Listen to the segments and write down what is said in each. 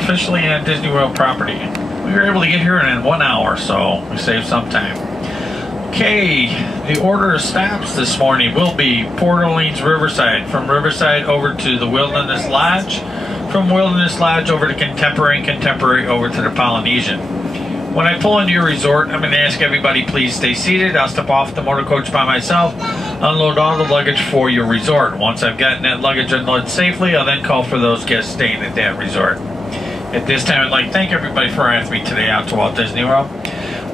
Officially on Disney World property. We were able to get here in 1 hour, so we saved some time. Okay, the order of stops this morning will be Port Orleans Riverside, from Riverside over to the Wilderness Lodge, from Wilderness Lodge over to Contemporary, and Contemporary over to the Polynesian. When I pull into your resort, I'm going to ask everybody please stay seated. I'll step off the motor coach by myself, unload all the luggage for your resort. Once I've gotten that luggage unloaded safely, I'll then call for those guests staying at that resort. At this time, I'd like to thank everybody for having me today out to Walt Disney World.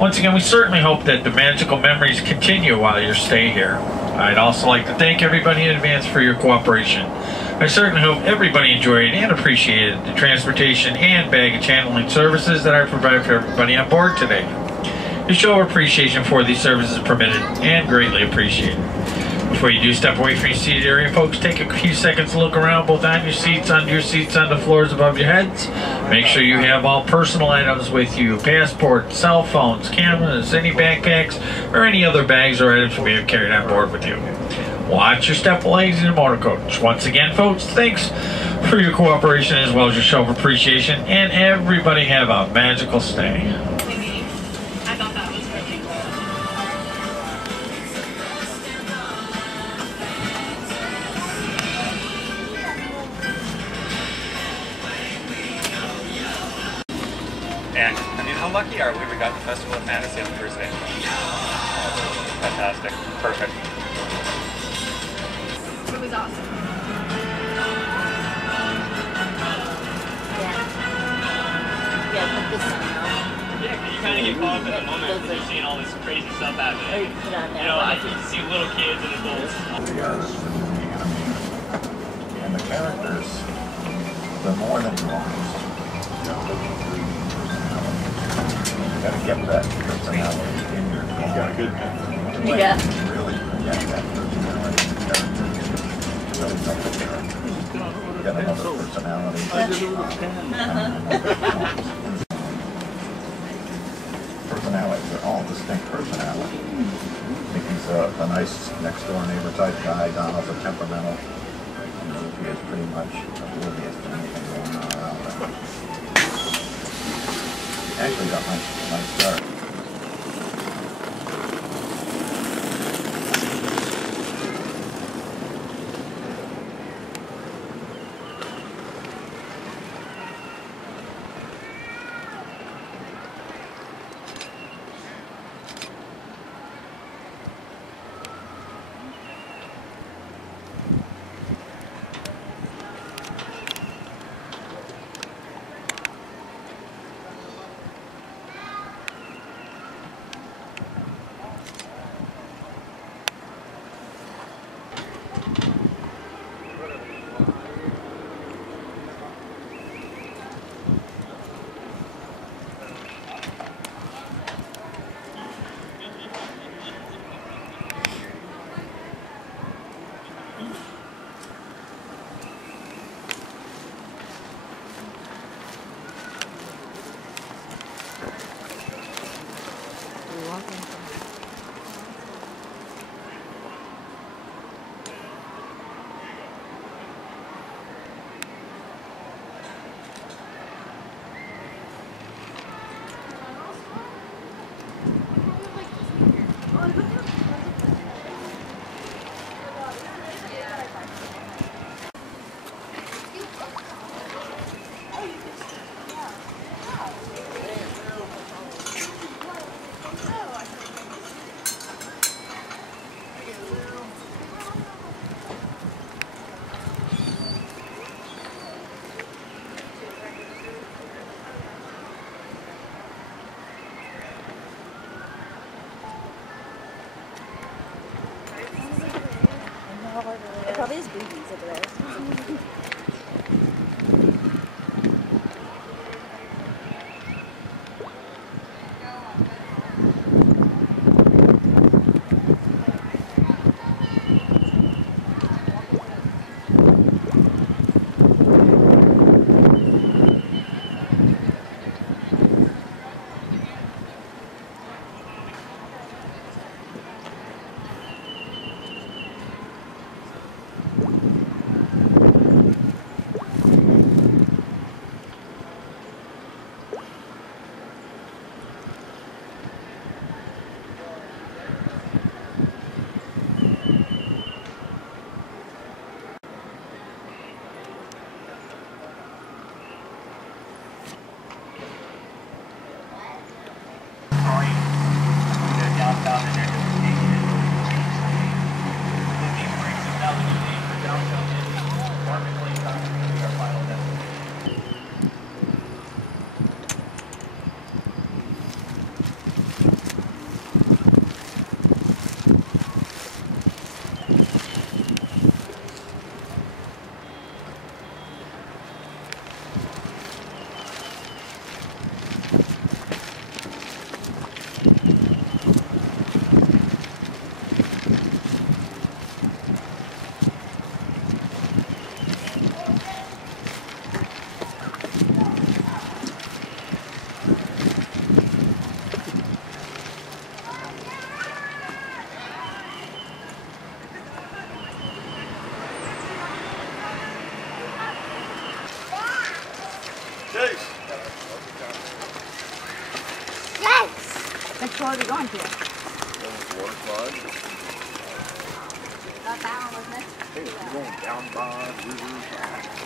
Once again, we certainly hope that the magical memories continue while you stay here. I'd also like to thank everybody in advance for your cooperation. I certainly hope everybody enjoyed and appreciated the transportation and baggage handling services that I provide for everybody on board today. The show of appreciation for these services is permitted and greatly appreciated. Before you do step away from your seated area, folks, take a few seconds to look around, both on your seats, under your seats, on the floors above your heads. Make sure you have all personal items with you: passports, cell phones, cameras, any backpacks, or any other bags or items you may have carried on board with you. Watch your step while exiting the motor coach. Once again, folks, thanks for your cooperation as well as your show of appreciation, and everybody have a magical stay. And, I mean, how lucky are we? We got the Festival of Fantasy on Thursday. Fantastic. Perfect. It was awesome. Yeah, put this on now. Yeah, you kind of get caught up in the moment because you're seeing all this crazy stuff happening. You know, I can see little kids and adults. And the characters, the more than you want. You gotta get that personality in your. You got a good. Yeah. Really project that personality in the characters. Really know the characters. You got another personality. Personalities are all distinct personalities. Mickey's a nice next door neighbor type guy. Donald's a temperamental. Goofy is pretty much oblivious to anything going on around him. Actually got a nice start. already gone to? Water slide. Not that one, wasn't it? Hey, we're going down by river.